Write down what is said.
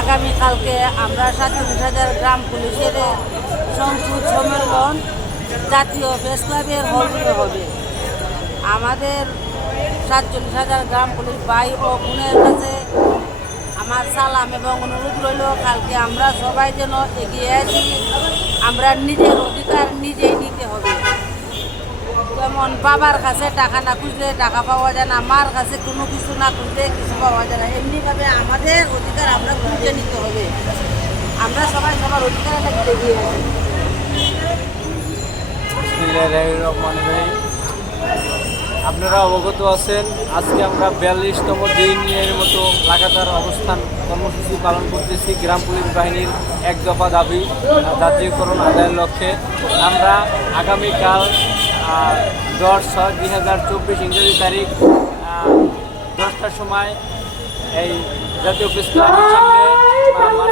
আগামীকালকে আমরা সাতচল্লিশ হাজার গ্রাম পুলিশের সংসদ সম্মেলন জাতীয় প্রেস ক্লাবের হলরুমে হবে। আমাদের সাতচল্লিশ হাজার গ্রাম পুলিশ ভাই ও বোনের কাছে আমার সালাম এবং অনুরোধ রইল, কালকে আমরা সবাই যেন এগিয়ে আসি। আমরা নিজের অধিকার নিজেই নিতে হবে। যেমন বাবার কাছে টাকা না খুঁজলে টাকা পাওয়া যায় না, মার কাছে কোনো কিছু না খুঁজলে কিছু পাওয়া যায় না। এমনিভাবে আমাদের অধিকার আমরা খুঁজে নিতে হবে। আমরা সবাই সবার অধিকার এগিয়ে আসি রহমানির আপনারা অবগত আছেন, আজকে আমরা বিয়াল্লিশতম দিনের মতো লাগাতার অবস্থান কর্মসূচি পালন করতেছি গ্রাম পুলিশ বাহিনীর এক দফা দাবি, জাতীয়করণ আদায়ের লক্ষ্যে। আমরা আগামীকাল দশ ছয় দুই হাজার চব্বিশ ইংরেজি তারিখ দশটার সময় এই জাতীয় প্রেস ক্লাবের